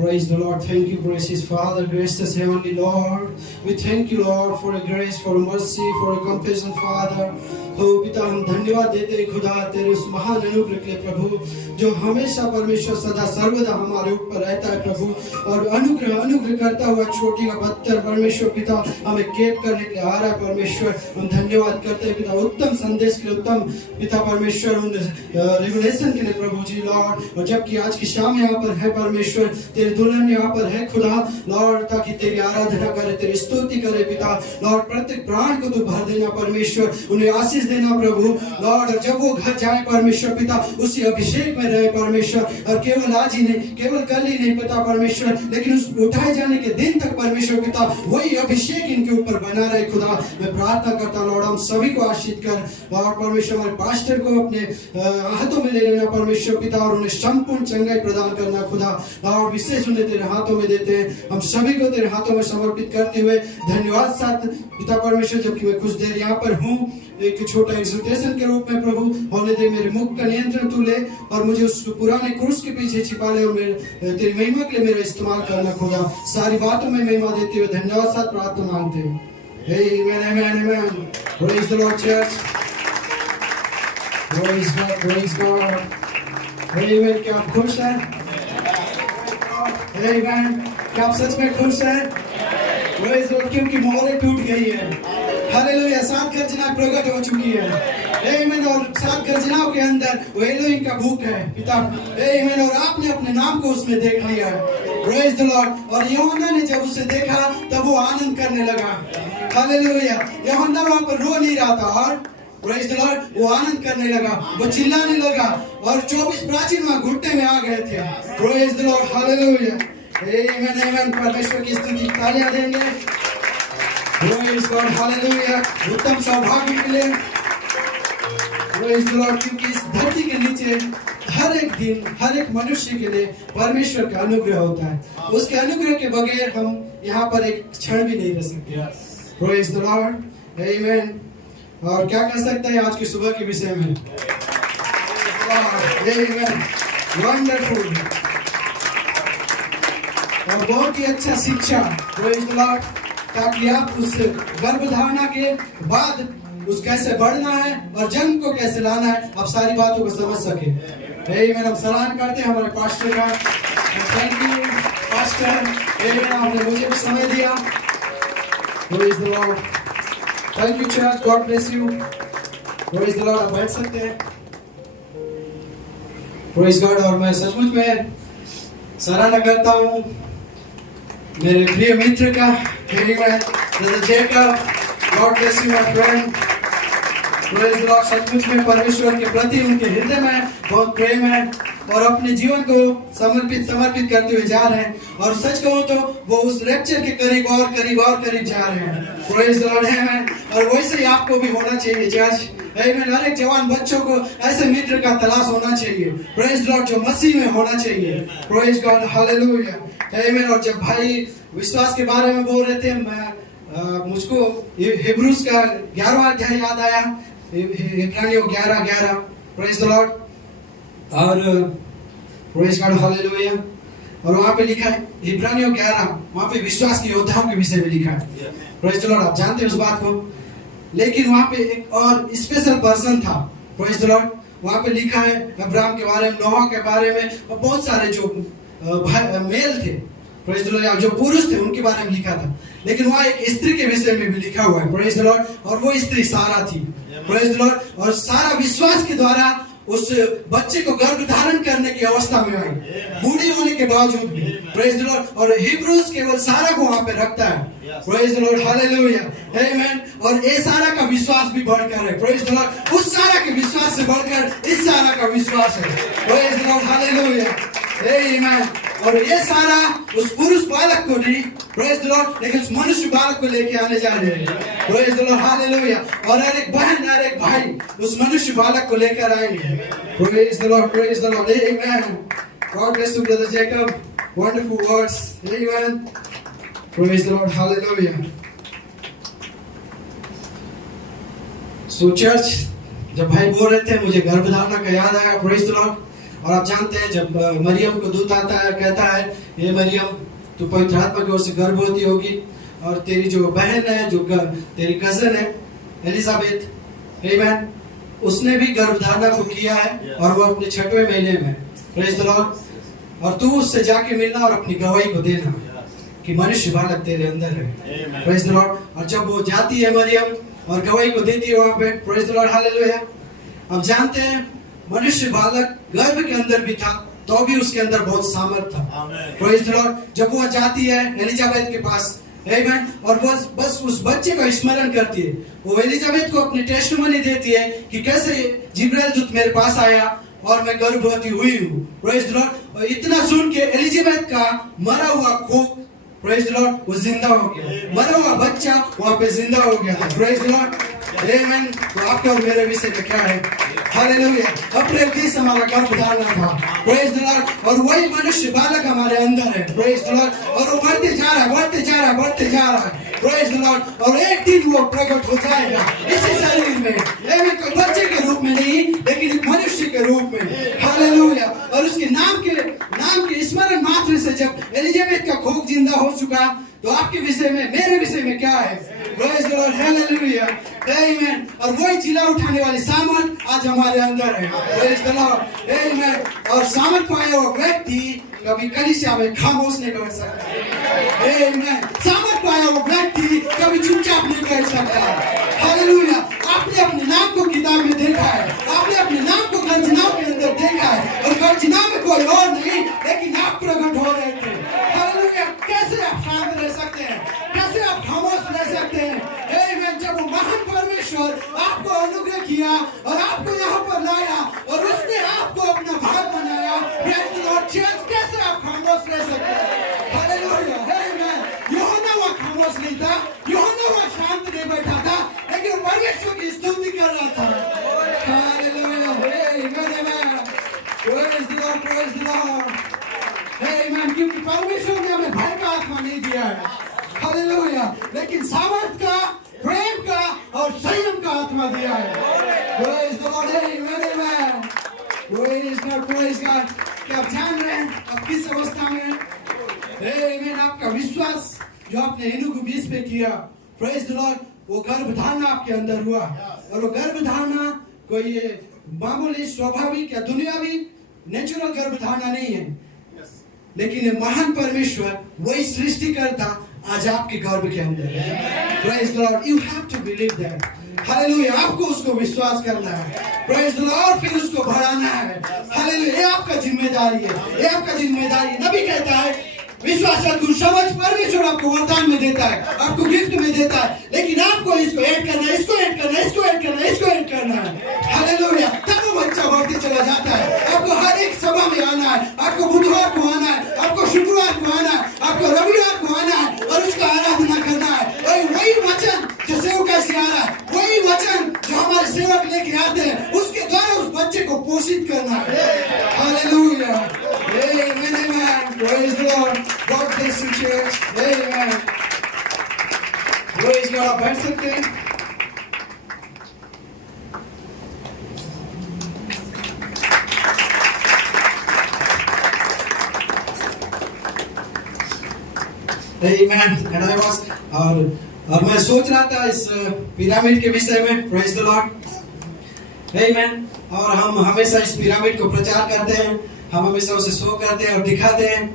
Praise the Lord. Thank you, gracious Father, gracious Heavenly Lord. We thank you, Lord, for a grace, for mercy, for a compassion, Father. हो पिता, हम धन्यवाद देते हैं खुदा तेरे उस महान अनुग्रह के लिए प्रभु, जो हमेशा परमेश्वर सदा सर्वदा हमारे ऊपर रहता है प्रभु, और अनुग्रह करता हुआ छोटी का पत्थर परमेश्वर पिता हमें केप करने के लिए आ रहा है परमेश्वर। हम धन्यवाद करते हैं पिता उत्तम संदेश के लिए, उत्तम पिता परमेश्वर उन रिवलेशन के लिए प्रभु जी लॉर्ड। और जबकि आज की शाम यहाँ पर है परमेश्वर, तेरे दुल्हन यहाँ पर है खुदा लॉर्ड, ताकि तेरी आराधना करे, तेरी स्तुति करे पिता लॉर्ड। प्रत्येक प्राण को तू भर देना परमेश्वर, उन्हें आशीष देना प्रभु लॉर्ड। और जब वो घर जाए परमेश्वर पिता उसी अभिषेक में रहे परमेश्वर, और केवल आज ही नहीं, केवल कल ही नहीं पिता परमेश्वर, लेकिन उस उठाए जाने के दिन तक परमेश्वर पिता वही अभिषेक इनके ऊपर बना रहे खुदा। मैं प्रार्थना करता हूँ लॉर्ड, हम सभी को आशीष कर लॉर्ड परमेश्वर। हमारे पास्टर को अपने हाथों में ले लेना परमेश्वर पिता, और उन्हें संपूर्ण चंगाई प्रदान करना खुदा लॉर्ड। विशेष उन्हें तेरे हाथों में देते हैं, हम सभी को तेरे हाथों में समर्पित करते हुए धन्यवाद साथ पिता परमेश्वर। जबकि मैं कुछ देर यहाँ पर हूँ, एक छोटा एक्सोर्टेशन के रूप में प्रभु होने दे, मेरे मुख का नियंत्रण तू ले, और मुझे उस पुराने क्रूस के पीछे छिपा ले, और मेरे तेरी महिमा के लिए मेरा इस्तेमाल करना खुदा। सारी बातों में महिमा देते हुए धन्यवाद साथ प्रार्थना मांगते हैं। Amen, amen, amen. Praise the Lord, church. Praise God, praise God. Amen. क्या आप खुश हैं? Amen. क्या आप सच में खुश हैं? Praise God, क्योंकि मोहरें टूट गई है। हालेलुया, सात गर्जनाएं प्रकट हो चुकी है। आमीन। और सात गर्जनाओं के अंदर वो एलोहिम का भूख है पिता। आमीन। और आपने अपने नाम को उसमें देख लिया है। Praise the Lord. और यूहन्ना ने जब उसे देखा तब वो आनंद करने लगा। हालेलुया। यूहन्ना वहां पर रो नहीं रहा था, और प्रेज द लॉर्ड, वो आनंद करने लगा, वो चिल्लाने लगा, और 24 प्राचीन वहां घुटने में आ गए थे। Praise the Lord. हालेलुया। आमीन, आमीन। परमेश्वर की स्तुति, तालियां देंगे। Praise God. हालेलुया। उत्तम सौभाग्य के लिए प्रेज द लॉर्ड, क्योंकि इस धरती के नीचे हर एक दिन हर एक मनुष्य के लिए परमेश्वर का अनुग्रह होता है। उसके अनुग्रह के बगैर हम यहाँ पर एक क्षण भी नहीं रह सकते। Praise the Lord. आमीन। और क्या कह सकते हैं आज की सुबह के विषय में? आमीन। वंडरफुल। और बहुत ही अच्छा शिक्षा। Praise the Lord. ताकि आप उस गर्भधारणा के बाद उस कैसे बढ़ना है और जन्म को कैसे लाना है, आप सारी बातों को समझ सके। आमीन। हम सराहना करते हैं हमारे पास्टर का। Thank you pastor. आमीन। आपने मुझे भी समय दिया। Praise the Lord. Thank you church. God bless you. Praise the Lord. आप बैठ सकते हैं। Praise God. और मैं सचमुच में सराहना करता हूँ मेरे प्रिय मित्र का, brother Jacob. God bless you my friend. Praise the Lord. सचमुच में परमेश्वर के प्रति उनके हृदय में बहुत प्रेम है, और अपने जीवन को समर्पित करते हुए जा रहे हैं। और सच कहूँ तो वो उस रैप्चर के करीब जा रहे हैं। Praise the Lord. आमीन। और वैसे ही आपको भी होना चाहिए चर्च। आमीन। हर एक जवान बच्चों को ऐसे मित्र का तलाश होना चाहिए। Praise the Lord. जो मसीह में होना चाहिए। Praise God. हालेलुया। आमीन। और जब भाई विश्वास के बारे में बोल रहे थे, मैं मुझको हिब्रूस का 11वां अध्याय याद आया। इब्रानियों 11:11। Praise the Lord. और प्रेज गॉड। हालेलुया। और वहां पे लिखा है इब्रानियों 11, वहां पे विश्वास के योद्धाओं के विषय में लिखा है। Praise the Lord. आप जानते हैं उस बात को। लेकिन वहाँ पे एक और स्पेशल पर्सन था। Praise the Lord. वहाँ पे लिखा है अब्राहम के बारे में, नोहा के बारे में, और बहुत सारे जो मेल थे, प्रेज द लॉर्ड, जो पुरुष थे उनके बारे में लिखा था। लेकिन वहाँ एक स्त्री के विषय में भी लिखा हुआ है, प्रेज द लॉर्ड, और वो स्त्री सारा थी, प्रेज द लॉर्ड। और सारा विश्वास के द्वारा उस बच्चे को गर्भ धारण करने की अवस्था में आई, बूढ़ी होने के बावजूद भी, प्रेज द लॉर्ड। और हिब्रूज केवल सारा को वहां पे रखता है, praise the Lord, hallelujah, amen. और ये सारा का विश्वास भी बढ़कर है, प्रेज द लॉर्ड। उस सारा के विश्वास से बढ़कर इस सारा का विश्वास है, praise the Lord, hallelujah, amen. और ये सारा उस पुरुष बालक को नहीं, प्रेज द लॉर्ड, लेकिन उस मनुष्य बालक को लेके आने जा रहे हैं, प्रेज द लॉर्ड, हालेलुया। और हर एक बहन, हर एक भाई उस मनुष्य बालक को लेकर आएंगे, praise the Lord, praise the Lord, amen. God bless you, brother Jacob. Wonderful words, amen. Praise the Lord, hallelujah. So church, जब भाई बोल रहे थे मुझे गर्भधारणा का याद आया, प्रेज द लॉर्ड। और आप जानते हैं जब मरियम को दूत आता है, कहता है ये मरियम तू पवित्र आत्मा की ओर से गर्भवती होगी, और तेरी जो बहन है, जो तेरी कजन है एलिजाबेथ, आमेन, उसने भी गर्भधारणा को किया है, और वो अपने 6वें महीने में, प्रेज द लॉर्ड। और तू उससे जाके मिलना और अपनी गवाही को देना कि मनुष्य बालक तेरे अंदर है, प्रेज द लॉर्ड। और जब वो जाती है मरियम और गवाही को देती है वहां पे, प्रेज द लॉर्ड, हालेलुया। अब जानते हैं मनुष्य बालक गर्भ के अंदर भी था, तो भी उसके अंदर बहुत सामर्थ था, प्रेज द लॉर्ड। जब वो जाती है एलिजाबेथ के पास, आमेन, और बस उस बच्चे का स्मरण करती है, वो एलिजाबेथ को अपनी टेस्टिमनी देती है कि कैसे जिब्राइल दूत मेरे पास आया और मैं गर्भवती हुई हूँ, प्रेज द लॉर्ड। और इतना सुन के एलिजाबेथ का मरा हुआ कोख, प्रेज द लॉर्ड, वो जिंदा हो गया, मरा हुआ बच्चा वहां पे जिंदा हो गया, प्रेज द लॉर्ड, आमेन। तो आपका और मेरे विषय में क्या है, हालेलुया। अपने देश हमारा गर्भ धारणा था, प्रेज द लॉर्ड, और वही मनुष्य बालक हमारे अंदर है, प्रेज द लॉर्ड। और वो बढ़ते जा रहा है, बढ़ते जा रहा है, बढ़ते जा रहा है, प्रेज द लॉर्ड। और एक दिन वो प्रकट हो जाएगा इसी शरीर में, आमेन, कोई बच्चे के रूप में नहीं, लेकिन एक मनुष्य के रूप में, हालेलुया। और उसके नाम के स्मरण मात्र से जब एलिजाबेथ का कोख जिंदा हो चुका, तो आपके विषय में, मेरे विषय में क्या है, praise the Lord, hallelujah, amen. और वही जिला उठाने वाली सामर्थ आज हमारे अंदर है, प्रेज द लॉर्ड, आमेन। और सामर्थ पाया हुआ व्यक्ति कभी कलीसिया में खामोश नहीं बैठ सकता, आमेन। सामर्थ पाया हुआ व्यक्ति कभी चुपचाप नहीं बैठ सकता, हालेलुया। आपने अपने नाम को किताब में देखा है, आपने अपने नाम को गर्जनाओं के अंदर देखा है, और गर्जना में कोई और नहीं लेकिन आप प्रकट हो रहे थे, हालेलुया। कैसे आप शांत रह सकते हैं, कैसे आप खामोश रह सकते हैं, आमेन। जब वो महान परमेश्वर आपको अनुग्रह किया और आपको यहाँ पर लाया और उसने आपको अपना भाग बनाया, प्रेज द लॉर्ड, कैसे आप खामोश रह सकते हैं, हालेलुया, आमेन। यूहन्ना वहाँ खामोश नहीं था, यूहन्ना वहाँ शांत नहीं बैठा था, लेकिन परमेश्वर की स्तुति कर रहा था, hallelujah, amen, praise the Lord, praise the Lord, amen. क्योंकि परमेश्वर ने हमें भय का आत्मा नहीं दिया है, हालेलुया, लेकिन सामर्थ का, प्रेम का और संयम का आत्मा दिया है, praise the Lord, amen, praise God, praise God. क्या आप जान रहे हैं आप किस अवस्था में हैं, आमेन। आपका विश्वास जो आपने हेनू को 20 पे किया, प्रेज द लॉर्ड, वो गर्भधारणा आपके अंदर हुआ, और वो गर्भधारणा कोई मामूली स्वाभाविक या दुनियावी नेचुरल गर्भधारणा नहीं है, लेकिन ये महान परमेश्वर वही सृष्टि करता आज आपके गर्भ के अंदर है, praise the lord. You have to believe that, hallelujah. आपको उसको विश्वास करना है, प्रेज द लॉर्ड, फिर उसको बढ़ाना है, हालेलुया। ये आपका जिम्मेदारी है, ये आपका जिम्मेदारी है। नबी कहता है विश्वास सद्गुण समझ परमेश्वर आपको वरदान में देता है, आपको गिफ्ट में देता है, लेकिन आपको इसको ऐड करना है, इसको ऐड करना है, इसको ऐड करना है, इसको ऐड करना है, हालेलुया। तब वो बच्चा बढ़ते चला जाता है। आपको हर एक सभा में आना है, आपको बुधवार को आना है, आपको शुक्रवार को आना है, आपको रविवार को आना है, और उसका आराधना करना है। वही वचन जो सेवक से आ रहा है, वही वचन जो हमारे सेवक लेके आते हैं, उसके द्वारा उस बच्चे को पोषित करना है, hallelujah, amen, praise the Lord. God bless you, church. Amen. Praise God. आप बैठ सकते हैं। Amen. And I was, और और मैं सोच रहा था इस पिरामिड के विषय में, प्रेज द लॉर्ड, आमेन। और हम हमेशा इस पिरामिड को प्रचार करते हैं, हम हमेशा उसे शो करते हैं और दिखाते हैं,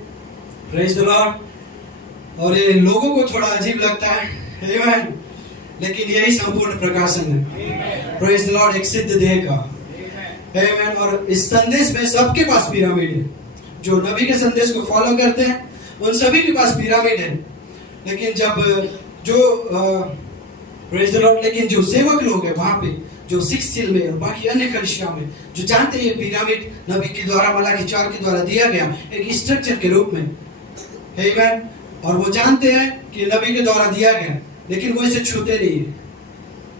प्रेज द लॉर्ड। और ये लोगों को थोड़ा अजीब लगता है, आमेन, लेकिन यही संपूर्ण प्रकाशन है, प्रेज द लॉर्ड, एक सिद्ध देह का, आमेन। और इस संदेश में सबके पास पिरामिड है, जो नबी के संदेश को फॉलो करते हैं उन सभी के पास पिरामिड है। लेकिन जब जो प्रेज द लॉर्ड, लेकिन जो सेवक लोग हैं वहां पे, जो सिक्स सील में और बाकी अन्य कलीसिया में, जो जानते हैं ये पिरामिड नबी के द्वारा, मलाकी 4 के द्वारा दिया गया एक स्ट्रक्चर के रूप में, आमेन, और वो जानते हैं कि नबी के द्वारा दिया गया, लेकिन वो इसे छूते नहीं है।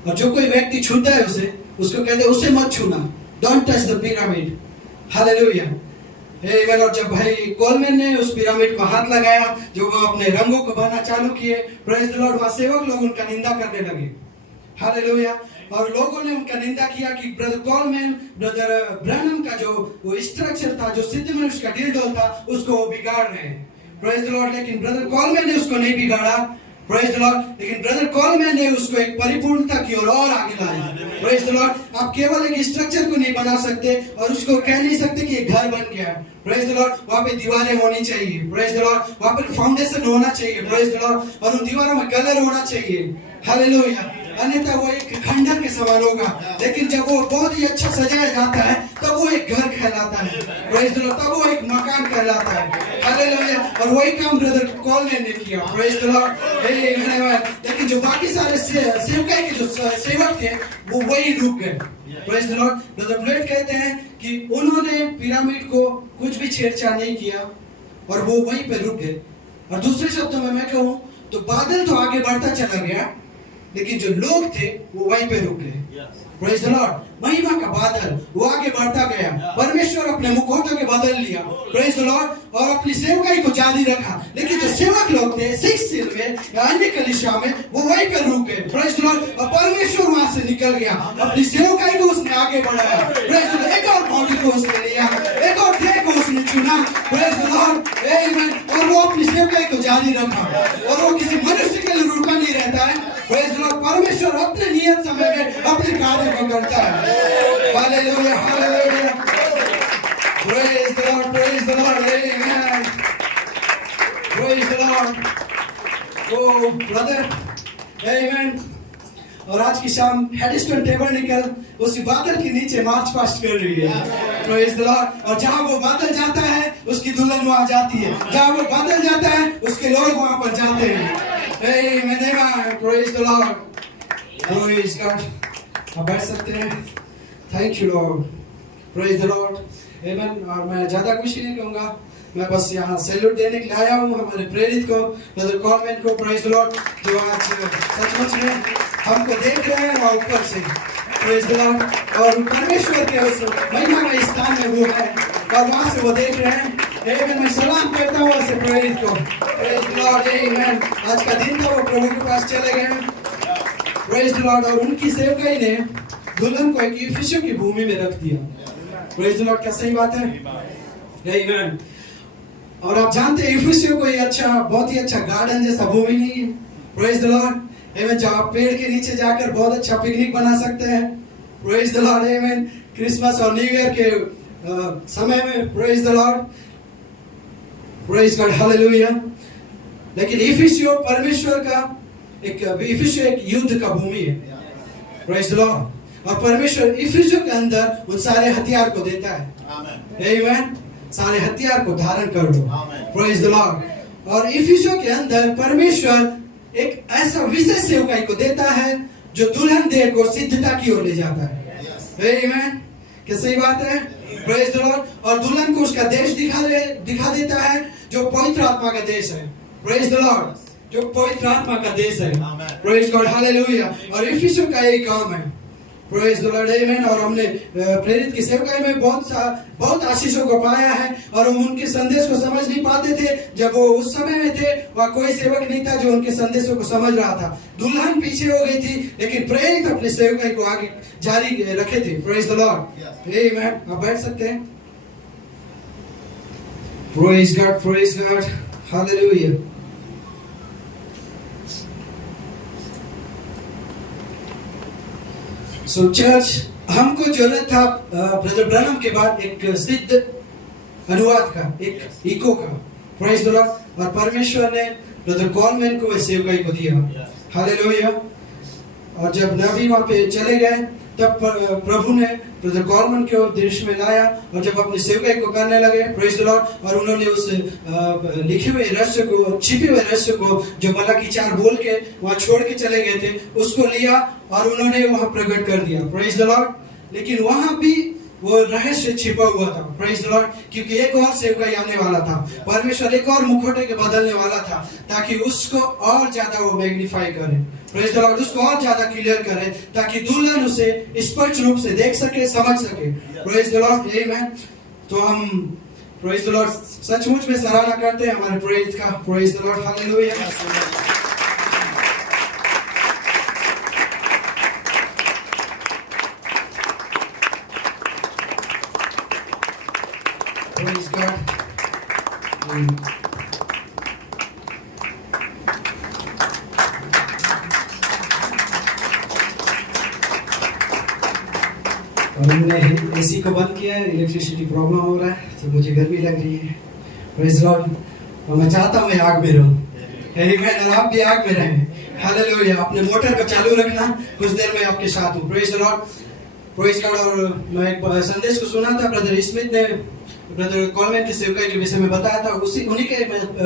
और जो कोई व्यक्ति छूता है उसे, उसको कहते हैं उसे मत छूना, don't touch the pyramid, hallelujah, amen. और जब भाई कोलमैन ने उस पिरामिड को हाथ लगाया, जो वो अपने रंगों को भरना चालू किए, प्रेज द लॉर्ड, वहां सेवक लोग उनका निंदा करने लगे, हालेलुया। और लोगों ने उनका निंदा किया कि ब्रदर कोलमैन, ब्रदर ब्रैनम का जो वो स्ट्रक्चर था, जो सिद्ध में उसका डील था, उसको वो बिगाड़ रहे हैं, प्रेज द लॉर्ड। लेकिन ब्रदर कोलमैन ने उसको नहीं बिगाड़ा, प्रेज द लॉर्ड, लेकिन ब्रदर कोलमैन ने उसको एक परिपूर्णता की ओर और आगे लाया, प्रेज द लॉर्ड। आप केवल एक स्ट्रक्चर को नहीं बना सकते और उसको कह नहीं सकते कि एक घर बन गया, प्रेज द लॉर्ड। वहां पे दीवारें होनी चाहिए, प्रेज द लॉर्ड, वहां पर फाउंडेशन होना चाहिए, प्रेज द लॉर्ड, और उन दीवारों में कलर होना चाहिए, हालेलुया, अन्यथा वो एक खंडर के समान होगा। लेकिन जब वो बहुत ही अच्छा सजाया जाता है तब वो एक घर कहलाता है, प्रेज द लॉर्ड, तब वो एक मकान कहलाता है, हालेलुया। और वही काम ब्रदर कोलमैन ने किया, प्रेज द लॉर्ड, लेकिन जो बाकी सारे सेवकाई के जो सेवक थे वो वही रुक गए, praise the Lord. Brother blade कहते हैं कि उन्होंने पिरामिड को कुछ भी छेड़छाड़ नहीं किया और वो वहीं पे रुक गए। और दूसरे शब्दों में मैं कहूं तो बादल तो आगे बढ़ता चला गया, लेकिन जो लोग थे वो वहीं पे रुक गए, प्रेज द लॉर्ड। महिमा का बादल वो आगे बढ़ता गया, परमेश्वर अपने मुखौटों के बदल लिया, प्रेज द लॉर्ड, और अपनी सेवकाई को जारी रखा। लेकिन जो सेवक लोग थे सिक्स सील में या अन्य कलीसिया में, वो वहीं पर रुक गए, प्रेज द लॉर्ड। और परमेश्वर वहां से निकल गया, अपनी सेवकाई को उसने आगे बढ़ाया, प्रेज द लॉर्ड। एक और बॉडी को उसने लिया, एक और देह को उसने चुना, प्रेज द लॉर्ड, आमेन। और वो अपनी सेवकाई को जारी रखा, और वो किसी मनुष्य के लिए रुका नहीं रहता है, प्रेज द लॉर्ड। परमेश्वर अपने नियत समय में अपने कार्य को करता है, hallelujah, hallelujah, praise the Lord, praise the Lord, amen, praise the Lord. Oh brother, amen. और आज की शाम हेडस्टोन टेबरनेकल उस बादल के नीचे मार्च पास्ट कर रही है, प्रेज द लॉर्ड। और जहां वो बादल जाता है उसकी दुल्हन वहां जाती है, जहां वो बादल जाता है उसके लोग वहां पर जाते हैं, amen, praise the Lord, praise God. आप बैठ सकते हैं, thank you Lord, praise the Lord, amen. और मैं ज्यादा कुछ नहीं कहूंगा, मैं बस यहाँ सैल्यूट देने के लिए आया हूँ हमारे प्रेरित को, ब्रदर कोलमैन को, प्रेज द लॉर्ड, जो आज सचमुच में हमको देख रहे हैं और ऊपर से, प्रेज द लॉर्ड, और परमेश्वर के उस महिमा के स्थान में वो है और वहां से वो देख रहे हैं, आमेन। मैं सलाम करता हूँ ऐसे प्रेरित को, प्रेज द लॉर्ड, आमेन। आज का दिन था, वो प्रभु के पास चले गए, प्रेज द लॉर्ड। और उनकी सेवकाई ने दुल्हन को एक इफिसियों की भूमि में रख दिया, प्रेज द लॉर्ड। क्या सही बात है, आमेन। और आप जानते हैं इफिसियों कोई अच्छा, बहुत ही अच्छा गार्डन जैसा भूमि नहीं है, प्रेज द लॉर्ड, आमेन। जहाँ पेड़ के नीचे जाकर बहुत अच्छा पिकनिक बना सकते हैं, praise the Lord, amen. Christmas और न्यू ईयर के समय में, praise the Lord, praise God, hallelujah. लेकिन इफिसियो परमेश्वर का इफिसियो एक युद्ध का भूमि है, प्रेज द लॉर्ड। और परमेश्वर इफिसियो के अंदर उन सारे हथियार को देता है, आमेन। सारे हथियार को धारण कर लो, प्रेज द लॉर्ड। और इफिसियो के अंदर परमेश्वर एक ऐसा विशेष सेवकाई को देता है जो दुल्हन देह को सिद्धता की ओर ले जाता है, आमेन। क्या सही बात है, प्रेज द लॉर्ड। और दुल्हन को उसका देश दिखा देता है जो पवित्र आत्मा का देश है, प्रेज द लॉर्ड, जो पवित्र आत्मा का देश है, प्रेज गॉड, हालेलुया। और इफिसियों का यही काम है, प्रेज द लॉर्ड, आमेन। और हमने प्रेरित की सेवकाई में बहुत आशीषों को पाया है, और हम उनके संदेश को समझ नहीं पाते थे। जब वो उस समय में थे वहाँ कोई सेवक नहीं था जो उनके संदेशों को समझ रहा था, दुल्हन पीछे हो गई थी, लेकिन प्रेरित अपने सेवकाई को आगे जारी रखे थे, प्रेज द लॉर्ड, आमेन। आप बैठ सकते हैं, प्रेज गॉड, हालेलुया। सो चर्च, हमको जरूरत था ब्रदर ब्रनम के बाद एक सिद्ध अनुवाद का, एक इको का। Praise the Lord. और परमेश्वर ने ब्रदर कॉलमैन को वह सेवकाई को दिया। हालेलुया। और जब नबी वहां पे चले गए तब प्रभु ने ब्रदर कॉलमैन को देश में लाया और जब अपनी सेवकाई को करने लगे, प्रेज द लॉर्ड, और उन्होंने उस लिखे हुए रहस्य को, छिपे हुए रहस्य को जो मलाकी 4 बोल के वहां छोड़ के चले गए थे, उसको लिया और उन्होंने वहां प्रकट कर दिया। Praise the Lord. लेकिन वहां भी वो रहस्य छिपा हुआ था। Praise the Lord. क्योंकि एक और सेवकाई आने वाला था, परमेश्वर एक और मुखौटे के बदलने वाला था ताकि उसको और ज्यादा वो मैग्नीफाई करे। Praise the Lord. उसको और ज्यादा क्लियर करे ताकि दुल्हन उसे स्पष्ट रूप से देख सके, समझ सके। Praise the Lord. आमेन। तो हम प्रेज द लॉर्ड सचमुच में सराहना करते हैं हमारे प्रेज का। Praise the Lord. Hallelujah. Praise God. और हमने एसी को बंद किया है, इलेक्ट्रिसिटी प्रॉब्लम हो रहा है तो मुझे गर्मी लग रही है। Praise Lord. और मैं चाहता हूँ मैं आग में रहूं। आमेन। और आप भी आग में रहें। हालेलुया। अपने मोटर को चालू रखना, कुछ देर में आपके साथ हूँ। Praise Lord. Praise God. और मैं एक संदेश को सुना था, ब्रदर स्मिथ ने ब्रदर कॉलमैन की सेवकाई के विषय में बताया था, उन्हीं के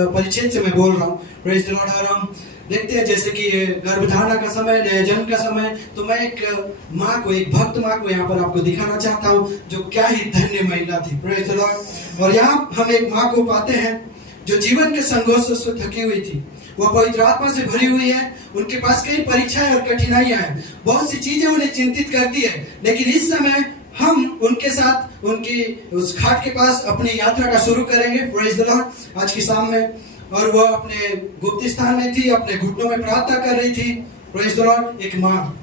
परिच्छेद से मैं बोल रहा हूँ। Praise the Lord. और हम देखते हैं जैसे कि गर्भधारणा का समय, नए जन्म का समय, तो मैं एक माँ को, एक भक्त माँ को यहाँ पर आपको दिखाना चाहता हूँ जो क्या ही धन्य महिला थी। Praise the Lord. और यहाँ हम एक माँ को पाते हैं जो जीवन के संघर्षों से थकी हुई थी। वह पवित्र आत्मा से भरी हुई है। उनके पास कई परीक्षाएं और कठिनाइयां हैं, बहुत सी चीजें उन्हें चिंतित करती है। लेकिन इस समय हम उनके साथ उनकी उस खाट के पास अपनी यात्रा का शुरू करेंगे। Praise the Lord. आज की शाम में, और वह अपने गुप्त स्थान में थी, अपने घुटनों में प्रार्थना कर रही थी। Praise the Lord. एक माँ,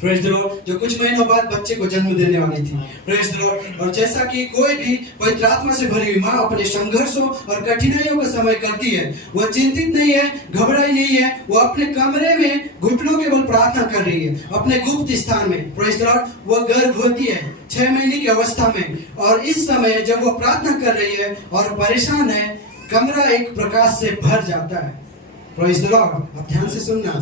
प्रेज द लॉर्ड, जो कुछ महीनों बाद बच्चे को जन्म देने वाली थी। Praise the Lord. और जैसा कि कोई भी पवित्र आत्मा से भरी हुई माँ अपने संघर्षों और कठिनाइयों का समय करती है, वह चिंतित नहीं है, घबराई नहीं है। वह अपने कमरे में घुटनों के बल प्रार्थना कर रही है, अपने गुप्त स्थान में। Praise the Lord. वह गर्भवती है, 6 महीने की अवस्था में, और इस समय जब वो प्रार्थना कर रही है और परेशान है, कमरा एक प्रकाश से भर जाता है। Praise the Lord. आप ध्यान से सुनना।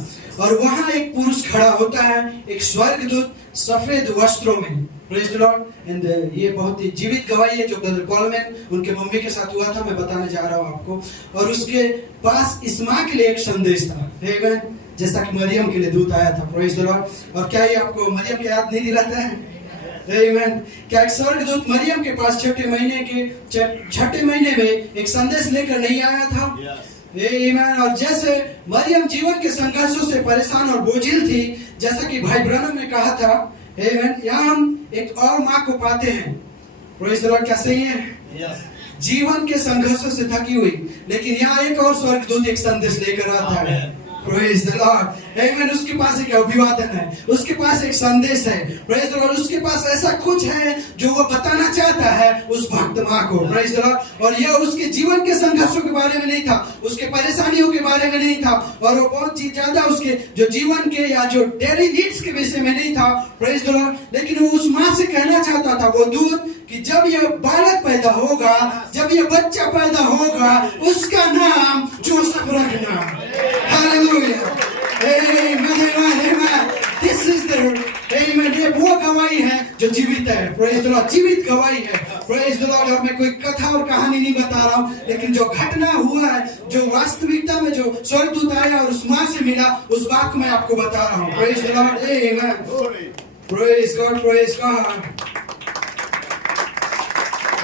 और वहां एक पुरुष खड़ा होता है, एक स्वर्गदूत सफेद वस्त्रों में। Praise the Lord. एंड ये बहुत ही जीवित गवाही है जो ब्रदर कॉलमैन उनके मम्मी के साथ हुआ था, मैं बताने जा रहा हूँ आपको। और उसके पास इस माँ के लिए एक संदेश था। आमेन। जैसा कि मरियम के लिए दूत आया था। Praise the Lord. और क्या ये आपको मरियम की याद नहीं दिलाता है? आमेन। क्या एक स्वर्गदूत मरियम के पास छठे महीने में एक संदेश लेकर नहीं आया था? आमेन। और जैसे मरियम जीवन के संघर्षों से परेशान और बोझिल थी, जैसा कि भाई ब्रनम ने कहा था, आमेन, यहाँ हम एक और माँ को पाते हैं। Praise the Lord. क्या सही है? जीवन के संघर्षों से थकी हुई, लेकिन यहाँ एक और स्वर्गदूत एक संदेश लेकर आता है। Praise the Lord. आमेन। उसके पास एक अभिवादन है, उसके पास एक संदेश है। Praise the Lord. उसके पास ऐसा कुछ है जो वो बताना चाहता है उस भक्त माँ को। Praise the Lord. और यह उसके जीवन के संघर्षों के बारे में नहीं था, उसके परेशानियों के बारे में नहीं था, और वो बहुत ही ज्यादा उसके जो जीवन के या जो डेली नीड्स के विषय में नहीं था। Praise the Lord. लेकिन वो उस माँ से कहना चाहता था, वो दूत, कि जब यह बालक पैदा होगा, जब यह बच्चा पैदा होगा, उसका नाम जोसेफ रखना। Hallelujah. Amen. This is the amen. ये वो गवाही है जो जीवित है। Praise the Lord. जीवित गवाही है। Praise the Lord. और मैं कोई कथा और कहानी नहीं बता रहा हूँ, लेकिन जो घटना हुआ है, जो वास्तविकता में जो स्वर्गदूत आया और उस माँ से मिला, उस बात को मैं आपको बता रहा हूँ। Praise the Lord. Amen. Praise God. Praise God.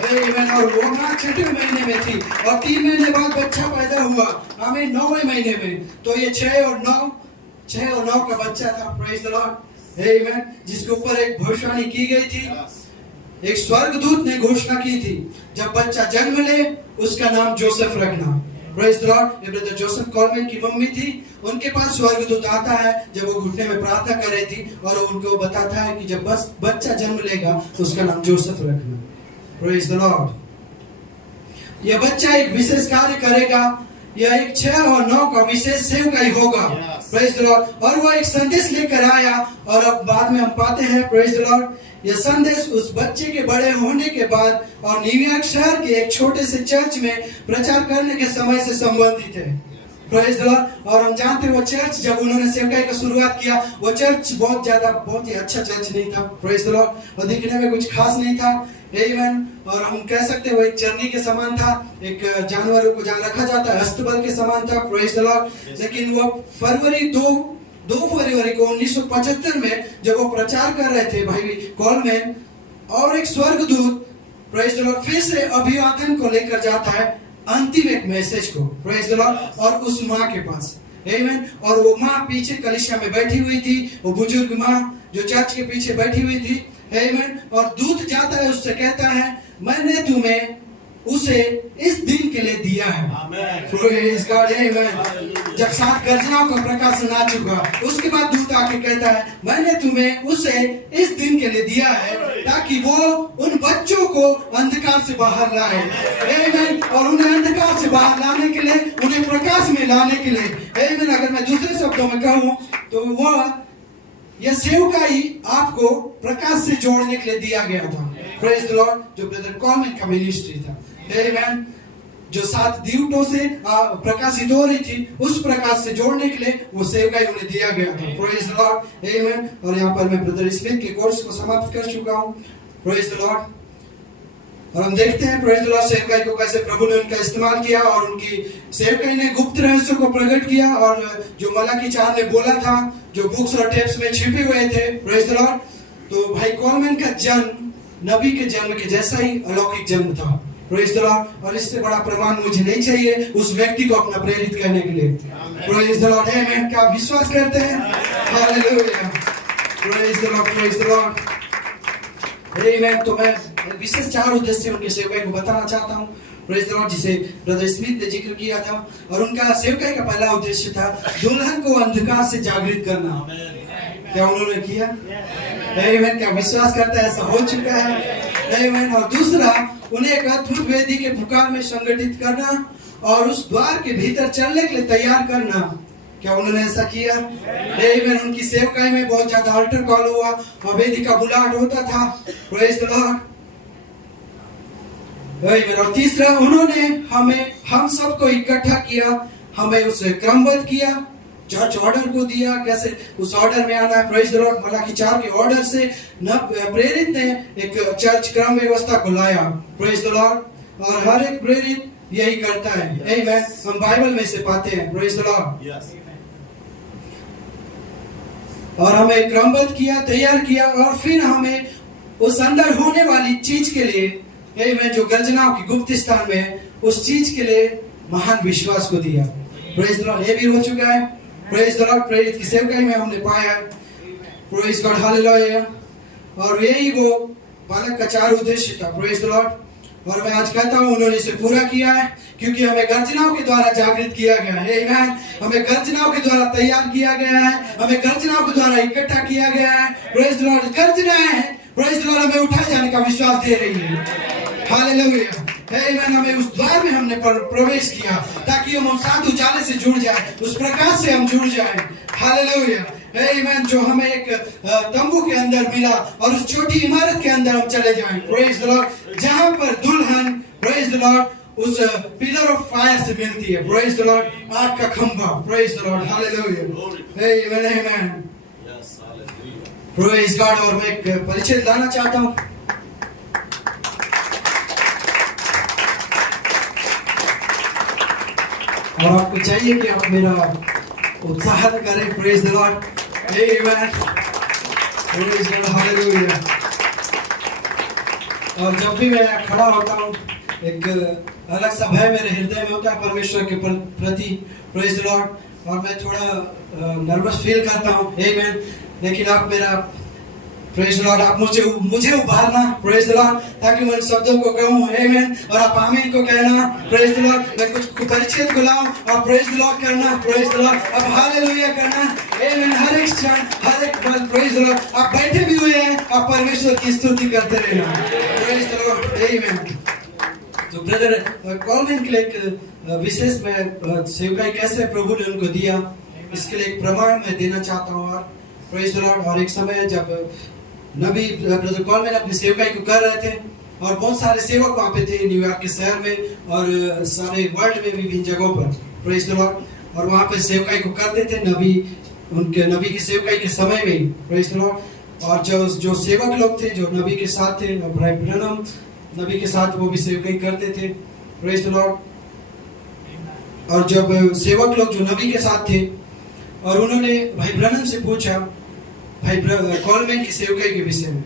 और वो माँ छठे महीने में थी और 3 महीने बाद बच्चा पैदा हुआ। हमें 9वें महीने में, तो ये 6 और 9 का बच्चा था। Praise the Lord. आमेन। जिसके ऊपर एक भविष्यवाणी की गई थी, एक स्वर्गदूत ने घोषणा की थी, जब बच्चा जन्म ले उसका नाम जोसेफ रखना। Praise the Lord. ये ब्रदर जोसेफ कॉलमैन की मम्मी थी, उनके पास स्वर्गदूत आता है जब वो घुटने में प्रार्थना कर रही थी, और उनको बताता है कि जब बस बच्चा जन्म लेगा तो उसका नाम जोसेफ रखना। Praise the Lord. यह बच्चा एक विशेष कार्य करेगा, यह एक 6 और 9 का विशेष सेवकाई होगा। Praise the Lord. और वो एक संदेश लेकर आया और अब बाद में हम पाते हैं प्रेज द लॉर्ड, यह संदेश उस बच्चे के बड़े होने के बाद और न्यूयॉर्क शहर के एक छोटे से चर्च में प्रचार करने के समय से संबंधित है। Praise the Lord. और हम जानते हैं वो चर्च जब उन्होंने सेवकाई का शुरुआत किया, वो चर्च बहुत ही अच्छा चर्च नहीं था। Praise the Lord. और दिखने में कुछ खास नहीं था। आमेन। और हम कह सकते हैं वो एक चरनी के समान था, एक जानवरों को जहाँ रखा जाता है अस्तबल के समान था। Praise the Lord. लेकिन वो फरवरी 2 फरवरी को 1975 में जब वो प्रचार कर रहे थे भाई कॉलमैन, और एक स्वर्गदूत प्रेज द लॉर्ड फिर से अभिवादन को लेकर जाता है, अंतिम एक मैसेज को। Praise the Lord. और उस माँ के पास आमेन। और वो माँ पीछे कलीसिया में बैठी हुई थी, वो बुजुर्ग माँ जो चर्च के पीछे बैठी हुई थी। आमेन। और दूत जाता है, उससे कहता है मैंने तुम्हें उसे इस दिन के लिए दिया है। Praise God. आमेन। जब 7 गर्जनाओं का प्रकाशन आ चुका, उसके बाद दूत आके कहता है मैंने तुम्हें उसे इस दिन के लिए दिया है ताकि वो उन बच्चों को अंधकार से बाहर लाए। आमेन। और उन्हें अंधकार से बाहर लाने के लिए, उन्हें प्रकाश में लाने के लिए। आमेन। अगर मैं दूसरे शब्दों में कहूँ तो वो यह सेवकाई आपको प्रकाश से जोड़ने के लिए दिया गया था। Praise the Lord. जो ब्रदर कॉलमैन का मिनिस्ट्री था। आमेन। जो 7 दीवटों से प्रकाशित हो रही थी, उस प्रकाश से जोड़ने के लिए वो सेवकाई उन्हें दिया गया था। Praise the Lord. आमेन। और यहाँ पर मैं ब्रदर स्मिथ के कोर्स को समाप्त कर चुका हूँ। Praise the Lord. और हम देखते हैं प्रेज द लॉर्ड सेवकाई को कैसे प्रभु ने उनका इस्तेमाल किया और उनकी सेवकाई ने गुप्त रहस्यों को प्रकट किया, और जो मलाकी 4 ने बोला था, जो बुक्स और टेप्स में छिपे हुए थे। Praise the Lord. तो भाई कॉलमैन का जन्म नबी के जन्म के जैसा ही अलौकिक जन्म था। Praise the Lord. और इससे बड़ा प्रमाण मुझे नहीं चाहिए उस व्यक्ति को अपना प्रेरित करने के लिए। Praise the Lord. आमेन। क्या विश्वास करते हैं? Hallelujah. Praise the Lord. Praise the Lord. Amen. तो मैं विशेष 4 उद्देश्य उनके सेवकाई को बताना चाहता हूँ। प्रेज द लॉर्ड, जिसे ब्रदर स्मिथ ने जिक्र किया था। और उनका सेवकाई का पहला उद्देश्य था दुल्हन को अंधकार से जागृत करना। क्या उन्होंने किया? आमेन। क्या विश्वास करता है ऐसा हो चुका है? आमेन। और दूसरा, उन्हें एक अद्भुत वेदी के पुकार में संगठित करना और उस द्वार के भीतर चलने के लिए तैयार करना। क्या उन्होंने ऐसा किया? आमेन। उनकी सेवकाई में बहुत ज्यादा अल्टर कॉल हुआ और वेदी का बुलाहट होता था। Praise the Lord. और तीसरा, उन्होंने हम सबको इकट्ठा किया, हमें उसे क्रमबद्ध किया, चर्च ऑर्डर को दिया, कैसे उस ऑर्डर में आना है। Praise the Lord. मलाकी 4 के ऑर्डर से प्रेरित ने एक चर्च क्रम व्यवस्था को लाया। Praise the Lord. और हर एक प्रेरित यही करता है। आमेन। हम बाइबल में से पाते हैं। Praise the Lord. और हमें क्रमबद्ध किया, तैयार किया, और फिर हमें उस अंदर होने वाली चीज के लिए, आमेन, जो गर्जनाओं की गुप्त स्थान में है, उस चीज के लिए महान विश्वास को दिया। Praise the Lord. ये भी हो चुका है। Praise the Lord. प्रेरित की सेवकाई में हमने पाया है। Praise God. हालेलुया। और यही वो बालक का 4 उद्देश्य था। Praise the Lord. और मैं आज कहता हूँ उन्होंने इसे पूरा किया है, क्योंकि हमें गर्जनाओं के द्वारा जागृत किया गया है। आमेन। हमें गर्जनाओं के द्वारा तैयार किया गया है, हमें गर्जनाओं के द्वारा इकट्ठा किया गया है। Praise the Lord. गर्जनाएं प्रेज द लॉर्ड हमें उठाए जाने का विश्वास दे रही है। हालेलुया। आमेन। हमें उस द्वार में हमने प्रवेश किया ताकि हम साथ उजाले से जुड़ जाए, उस प्रकाश से हम जुड़ जाए। हालेलुया। आमेन। जो हमें एक तंबू के अंदर मिला और उस छोटी इमारत के अंदर हम चले जाएं। Praise the Lord. जहां पर दुल्हन प्रेज द लॉर्ड उस पिलर ऑफ फायर से मिलती है। Praise the Lord. आग का खंभा। Praise the Lord. Hallelujah. Amen. Amen. Praise God. और मैं एक परिचय लाना चाहता हूँ। और आपको चाहिए कि आप मेरा उत्साह करें। Praise the Lord. Amen. Praise God. Hallelujah. और जब भी मैं खड़ा होता हूँ, एक अलग सा भय मेरे हृदय में होता है परमेश्वर के प्रति। Praise the Lord. और मैं थोड़ा नर्वस फील करता हूँ। आमेन। लेकिन आप मेरा प्रेज द लॉर्ड, आप मुझे उभारना। Praise the Lord. ताकि मैं शब्दों को कहूँ। आमेन। और आप आमीन को कहना। Praise the Lord. मैं कुछ परिचित को लाऊं और प्रेज द लॉर्ड करना। Praise the Lord. अब हालेलुया करना। आमेन। हर एक क्षण, हर एक पल। Praise the Lord. आप बैठे भी हुए हैं, आप परमेश्वर की स्तुति करते रहना। Praise the Lord. आमेन। तो ब्रदर कॉलमैन के लिए एक विशेष में सेवकाई कैसे प्रभु ने उनको दिया, इसके लिए एक प्रमाण मैं देना चाहता हूँ। और प्रेज द लॉर्ड। और एक समय जब नबी ब्रदर कॉलमैन अपनी सेवकाई को कर रहे थे और बहुत सारे सेवक वहाँ पे थे न्यूयॉर्क के शहर में और सारे वर्ल्ड में भी विभिन्न जगहों पर, प्रेज द लॉर्ड। और वहाँ पे सेवकाई को करते थे नबी, उनके नबी की सेवकाई के समय में, प्रेज द लॉर्ड। और जो सेवक लोग थे जो नबी के साथ थे, भाई ब्रनम नबी के साथ वो भी सेवकाई करते थे, प्रेज द लॉर्ड। और जब सेवक लोग जो नबी के साथ थे और उन्होंने भाई ब्रनम से पूछा भाई कॉलमैन की सेवकाई के विषय में,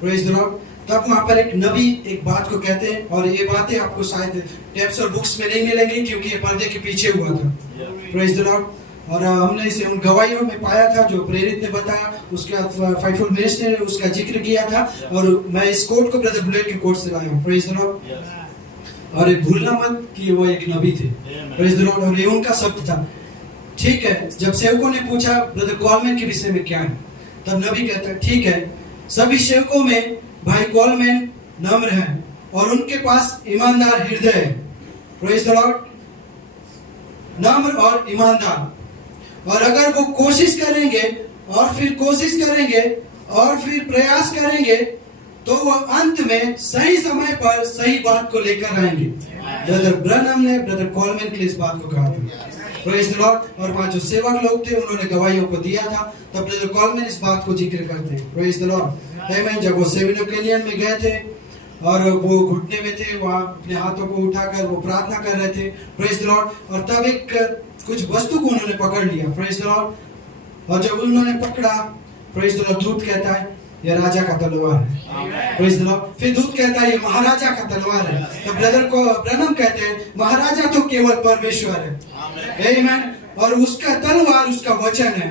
प्रेज द लॉर्ड, तब वहां पर एक नबी एक बात को कहते हैं और ये बातें आपको शायद टेप्स और बुक्स में नहीं मिलेंगी क्योंकि ये पर्दे के पीछे हुआ था, प्रेज द लॉर्ड। और हमने इसे उन गवाहियों में पाया था जो प्रेरित ने बताया, उसके बाद फाइटफुल मिनिस्टर ने उसका जिक्र किया था और मैं इस कोट को ब्रदर बुलेट के कोट से लाया हूं, प्रेज द लॉर्ड। और भूलना मत कि वो एक नबी थे, प्रेज द लॉर्ड, और ये उनका शब्द था। ठीक है, जब सेवकों ने पूछा ब्रदर कॉलमैन के विषय में क्या है, तब नबी कहता है ठीक है, सभी सेवकों में भाई कॉलमैन नम्र है और उनके पास ईमानदार हृदय है, प्रेज द लॉर्ड, नम्र और ईमानदार। और अगर वो कोशिश करेंगे और फिर कोशिश करेंगे और फिर प्रयास करेंगे तो वो अंत में सही समय पर सही बात को लेकर आएंगे। ब्रदर ब्रनम ने ब्रदर कॉलमैन के लिए इस बात को कहा था, प्रेज द लॉर्ड। और वहाँ जो सेवक लोग थे उन्होंने गवाहियों को दिया था, तब ब्रदर कॉलमैन इस बात को जिक्र करते हैं, प्रेज द लॉर्ड। आमीन। जब वो सेवेनोकेलियन में गए थे और वो घुटने में थे, वहाँ अपने हाथों को उठाकर वो प्रार्थना कर रहे थे, प्रेज द लॉर्ड। और तब एक कुछ वस्तु को उन्होंने पकड़ लिया, प्रेज द लॉर्ड। और जब उन्होंने पकड़ा, प्रेज द लॉर्ड, दूत कहता है ये राजा का तलवार है, प्रेज द लॉर्ड। फिर दूत कहता है ये महाराजा का तलवार है। तो ब्रदर को ब्रनम कहते हैं महाराजा तो केवल परमेश्वर है, आमीन, और उसका तलवार उसका वचन है,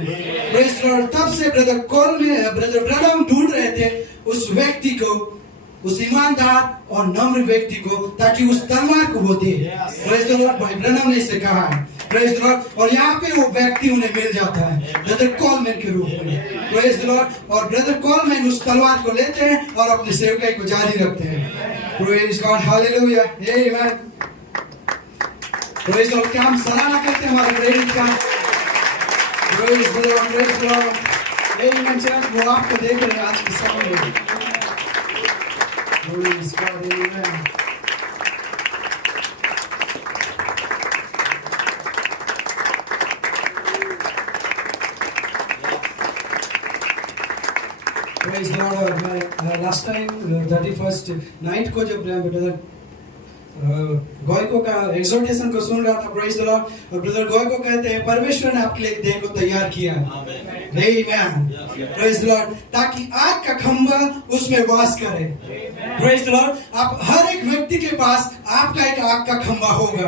प्रेज द लॉर्ड। तब से ब्रदर ब्रनम ढूंढ रहे थे उस व्यक्ति को, उस ईमानदार और नम्र व्यक्ति को, ताकि उस तलवार को वो दे, प्रेज द लॉर्ड। भाई ब्रनम ने इसे कहा है, प्रेज द लॉर्ड। और यहाँ पे वो व्यक्ति उन्हें मिल जाता है ब्रदर कॉलमैन के रूप में, प्रेज द लॉर्ड। और ब्रदर कॉलमैन उस तलवार को लेते हैं और अपनी सेवकाई को जारी रखते हैं, प्रेज गॉड, हालेलुया, आमीन, प्रेज द लॉर्ड। क्या हम सराहना करते हैं हमारे प्रेरित का, praise the Lord, praise the Lord, आमीन। चर्च वो आपको देख रहे हैं आज के समय में, प्रेज गॉड, आमीन। Praise the Lord। Last time 31st night को जब ब्रदर गोयको का एक्सोर्टेशन को सुन रहा था, प्रेज द लॉर्ड, और ब्रदर गोयको कहते हैं परमेश्वर ने आपके लिए देह को तैयार किया है, आमीन, प्रेज द लॉर्ड, ताकि आग का खंभा उसमें वास करे, प्रेज द लॉर्ड। आप हर एक व्यक्ति के पास आपका एक आग का खंभा होगा,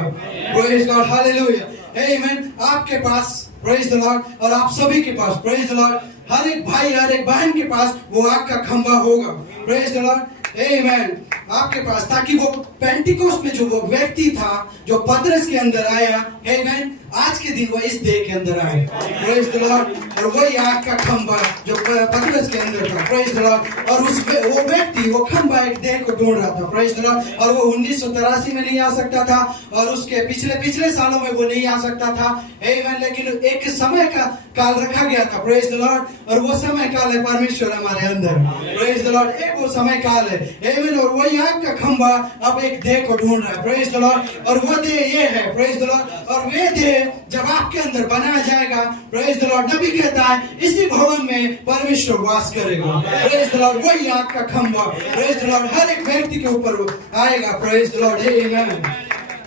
प्रेज गॉड, हालेलुया, आमीन, आपके पास, प्रेज द लॉर्ड, और आप सभी के पास, प्रेज द लॉर्ड, हर एक भाई हर एक बहन के पास वो आग का खंभा होगा, प्रेज द लॉर्ड, आमीन, आपके पास, ताकि वो पेंटिकोस्ट में जो वो व्यक्ति था जो पतरस के अंदर आया, आमीन, आज के दिन वो इस देह के अंदर आए, प्रेज द लॉर्ड। और वही आग का खंभा जो पतरस के अंदर था, प्रेज द लॉर्ड। और वो व्यक्ति वो खंभा एक देह को ढूंढ रहा था, प्रेज द लॉर्ड। और वो 1983 में नहीं आ सकता था और उसके पिछले सालों में वो नहीं आ सकता था, आमीन, लेकिन एक समय का काल रखा गया था, प्रेज द लॉर्ड। और वो समय काल है परमेश्वर हमारे अंदर, प्रेज द लॉर्ड, एक वो समय काल है, आमीन। और वही आग का खंभा अब एक देह को ढूंढ रहा है, प्रेज द लॉर्ड। और वो देह ये है, प्रेज द लॉर्ड। और वे देह जब आपके अंदर बनाया जाएगा, प्रेज द लॉर्ड, नबी कहता है इसी भवन में परमेश्वर वास करेगा, प्रेज द लॉर्ड। वही आग का खंभा, प्रेज द लॉर्ड, हर एक व्यक्ति के ऊपर आएगा, praise the Lord, amen,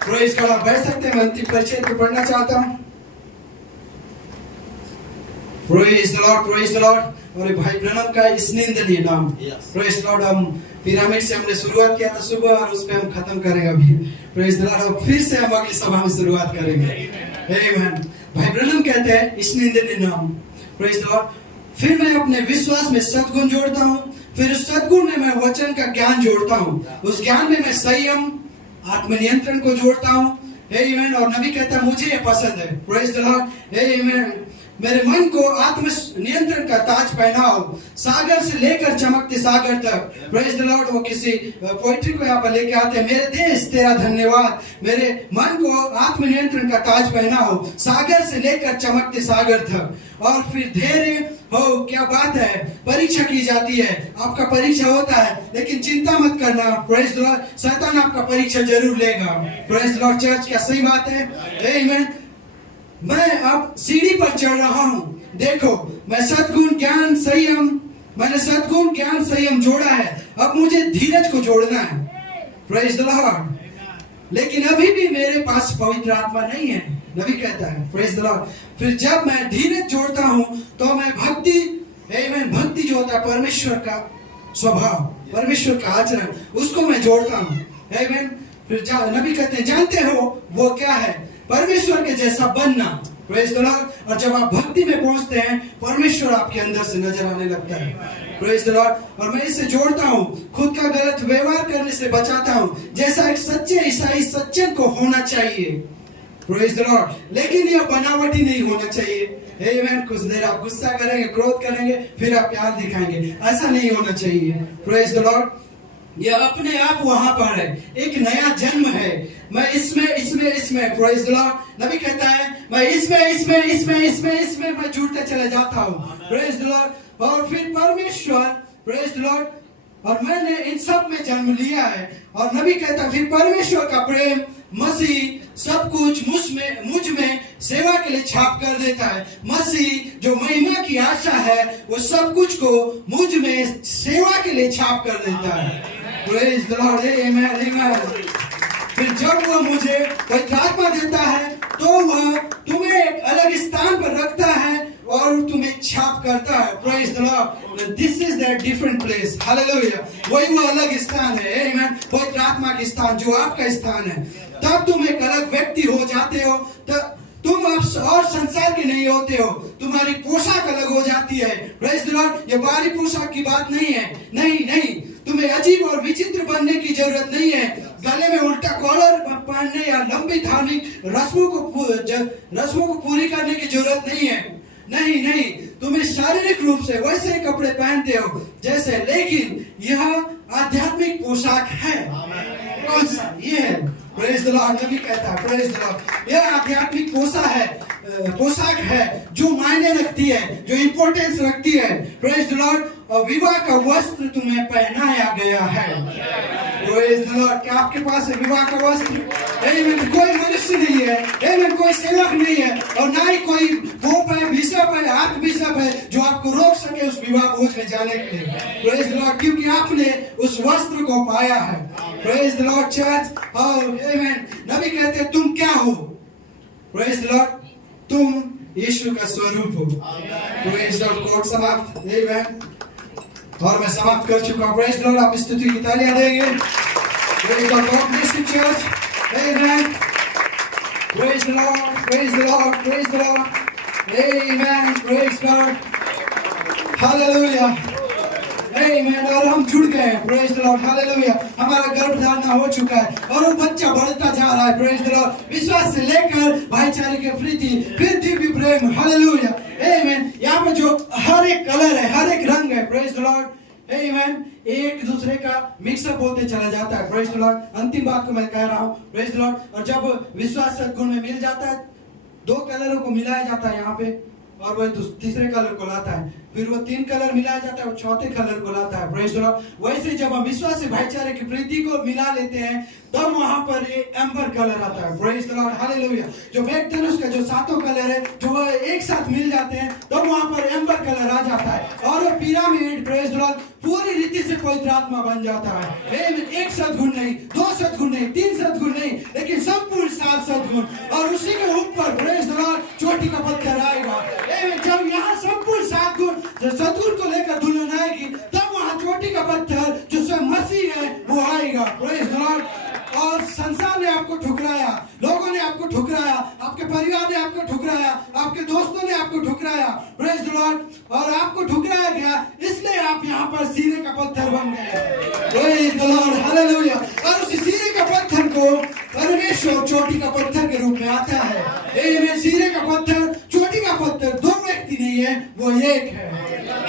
praise God. आप बैठ सकते हैं, मैं अंतिम परिचय को पढ़ना चाहता हूं, praise the Lord, praise the Lord. और भाई ब्रनम का इस निंदनीय नाम, प्रेज द लॉर्ड। हम पिरामिड से हमने शुरुआत किया था सुबह और उस पे हम खत्म करेंगे अभी, प्रेज द लॉर्ड। और फिर से हम अगली सभा में शुरुआत करेंगे, आमीन। भाई ब्रनम कहते हैं इस निंदनीय नाम, प्रेज द लॉर्ड। फिर मैं अपने विश्वास में सद्गुण जोड़ता हूँ, फिर उस सद्गुण में मैं वचन का ज्ञान जोड़ता हूँ, उस ज्ञान में मैं संयम आत्मनियंत्रण को जोड़ता हूँ, आमीन। और नबी कहता है मुझे ये पसंद है, प्रेज द लॉर्ड, आमीन। मेरे मन को आत्म नियंत्रण का ताज पहनाओ, सागर से लेकर चमकते सागर तक। Praise the Lord. वो किसी पोइट्री को यहाँ पर लेके आते हैं, मेरे देश तेरा धन्यवाद, मेरे मन को आत्म नियंत्रण का ताज पहनाओ, सागर से लेकर चमकते सागर तक। और फिर धैर्य हो, क्या बात है, परीक्षा की जाती है, आपका परीक्षा होता है, लेकिन चिंता मत करना। Praise the Lord. शैतान आपका परीक्षा जरूर लेगा। Praise the Lord church. क्या सही बात है? आमीन। मैं अब सीढ़ी पर चढ़ रहा हूं। देखो, मैं सद्गुण ज्ञान संयम, मैंने सद्गुण ज्ञान संयम जोड़ा है, अब मुझे धीरज को जोड़ना है। Praise the Lord. लेकिन अभी भी मेरे पास पवित्र आत्मा नहीं है, नबी कहता है। Praise the Lord. फिर जब मैं धीरज जोड़ता हूं तो मैं भक्ति, आमीन, भक्ति जो होता है परमेश्वर का स्वभाव, परमेश्वर का आचरण, उसको मैं जोड़ता हूं। आमीन। फिर नबी कहते हैं, जानते हो वो क्या है? परमेश्वर के जैसा बनना। Praise the Lord. और जब आप भक्ति में पहुंचते हैं, परमेश्वर आपके अंदर से नजर आने लगता है। Praise the Lord. और मैं इससे जोड़ता हूं, खुद का गलत व्यवहार करने से बचाता हूं, जैसा एक सच्चे ईसाई सज्जन को होना चाहिए। Praise the Lord. लेकिन यह बनावटी नहीं होना चाहिए। आमीन। कुछ देर आप गुस्सा करेंगे, क्रोध करेंगे, फिर आप प्यार दिखाएंगे, ऐसा नहीं होना चाहिए। Praise the Lord. यह अपने आप वहां पर है, एक नया जन्म है। मैं इसमें प्रेज द लॉर्ड। नबी कहता है, मैं इसमें मैं जुड़ते चले जाता हूँ। Praise the Lord. और फिर परमेश्वर, प्रेज द लॉर्ड, और मैंने इन सब में जन्म लिया है। और नबी कहता है, फिर परमेश्वर का प्रेम, मसीह सब कुछ मुझ में सेवा के लिए छाप कर देता है। मसीह जो महिमा की आशा है, वो सब कुछ को मुझ में सेवा के लिए छाप कर देता है। Praise the Lord. आमीन, आमीन। फिर जब वह मुझे पवित्र आत्मा देता है, तो वह तुम्हें एक अलग स्थान पर रखता है और तुम्हें छाप करता है। Praise the Lord. This is the different place. Hallelujah. वही वो अलग स्थान है। आमीन। पवित्र आत्मा का स्थान जो आपका स्थान है। तब तुम एक अलग व्यक्ति हो जाते हो। तुम अब और संसार के नहीं होते हो, तुम्हारी पोशाक अलग हो जाती है। Praise the Lord. ये बाहरी पोशाक की बात नहीं है, नहीं, तुम्हें अजीब और विचित्र बनने की जरूरत नहीं है। गले में उल्टा कॉलर पहनने या लंबी धार्मिक रस्मों को पूरी करने की जरूरत नहीं है। नहीं, तुम्हें शारीरिक रूप से वैसे कपड़े पहनते हो जैसे, लेकिन यह आध्यात्मिक पोशाक है। कौन सा? ये है। Praise the Lord. नबी कहता है, प्रेज द लॉर्ड, यह आध्यात्मिक पोशाक है जो मायने रखती है, जो इंपॉर्टेंस रखती है। Praise the Lord. और विवाह का वस्त्र तुम्हें पहनाया गया है। Praise the Lord. क्या आपके पास है विवाह का वस्त्र? आमीन। कोई मनुष्य नहीं है, आमीन, कोई सेवक नहीं है, और ना ही कोई पोप है, बिशप है, आर्क बिशप है जो आपको रोक सके उस विवाह भोज में जाने के लिए। Praise the Lord. क्योंकि आपने उस वस्त्र को पाया है। Praise the Lord church. और आमीन। नबी कहते हैं, तुम क्या हो? Praise the Lord. तुम यीशु का स्वरूप हो। Praise the Lord. कोट समाप्त। आमीन। और मैं समाप्त कर चुका हूं। Praise the Lord. आप स्तुति की तालियां देंगे। Praise the Lord. God bless you church. Amen. Praise the Lord, praise the Lord, praise the Lord. Amen. Praise God. Hallelujah. Amen. और हम जुड़ गए हैं। Praise the Lord. हालेलुया। हमारा गर्भधारण हो चुका है और वो बच्चा बढ़ता जा रहा है। Praise the Lord. विश्वास से लेकर भाईचारे की प्रीति, फिर दिव्य प्रेम। हालेलुया। आमीन। यहाँ पे जो हर एक कलर है, हर एक रंग है। Praise the Lord. आमीन। एक दूसरे का मिक्सअप होते चला जाता है। Praise the Lord. अंतिम बात को मैं कह रहा हूँ। Praise the Lord. और जब विश्वास सद्गुण में मिल जाता है, दो कलरों को मिलाया जाता है यहाँ पे, और वह तीसरे कलर को लाता है। फिर वो 3 कलर मिलाया जाता है, वो चौथे कलर को लाता है। Praise the Lord. वैसे जब हम विश्वास से भाईचारे की प्रीति को मिला लेते हैं, तब वहां पर ये एम्बर कलर आता है। Praise the Lord. हालेलुया। जो मेघधनुष का जो 7 कलर है, जो वो एक साथ मिल जाते हैं, तब वहां पर एम्बर कलर आ जाता है, और वो पिरामिड, प्रेज द लॉर्ड, पूरी रीति से पवित्र आत्मा बन जाता है। एक सद्गुण नहीं, 2 सद्गुण नहीं, 3 सद्गुण नहीं, लेकिन संपूर्ण 7 सद्गुण। और उसी के ऊपर प्रेज द लॉर्ड चोटी का पत्थर आएगा। जब यहाँ संपूर्ण 7 गुण सद्गुण को लेकर दुल्हन आएगी, तब वहाँ चोटी का पत्थर जो स्वयं मसीह है वो आएगा। Praise the Lord. और संसार ने आपको ठुकराया, लोगों ने आपको ठुकराया, आपके परिवार ने आपको ठुकराया, आपके दोस्तों ने आपको ठुकराया। Praise the Lord. और आपको ठुकराया गया, इसलिए आप यहाँ पर सीने का पत्थर बन गए। Praise the Lord. हालेलुया। और उस सीने का पत्थर को परमेश्वर चोटी का पत्थर के रूप में आता है। आमीन। सीने का पत्थर, चोटी का पत्थर, दोनों है वो एक है।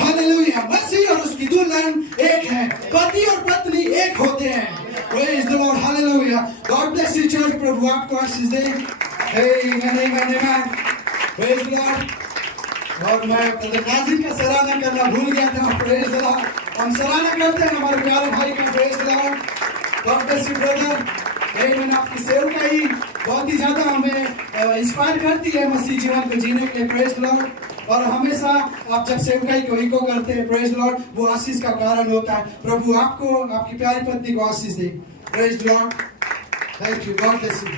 हालेलुया। मसीह और उसकी दुल्हन एक है, पति और पत्नी एक होते हैं। Praise the Lord. Hallelujah. God bless you, church. प्रभु आपको आशीष दे। Amen, amen, amen. Praise the Lord. और मैं ब्रदर नाजिम का सराहना करना भूल गया था। Praise the Lord. हम सराहना करते हैं हमारे प्यारे भाई का। Praise the Lord. God bless you, brother. Amen. आपकी सेवकाई बहुत ही ज्यादा हमें इंस्पायर करती है मसीह जीवन को जीने के लिए। Praise the Lord. और हमेशा आप जब सेवकाई को इको करते हैं, प्रेज लॉर्ड, वो आशीष का कारण होता है। प्रभु आपको, आपकी प्यारी पत्नी को आशीष दे। Praise Lord. Thank you. God bless you.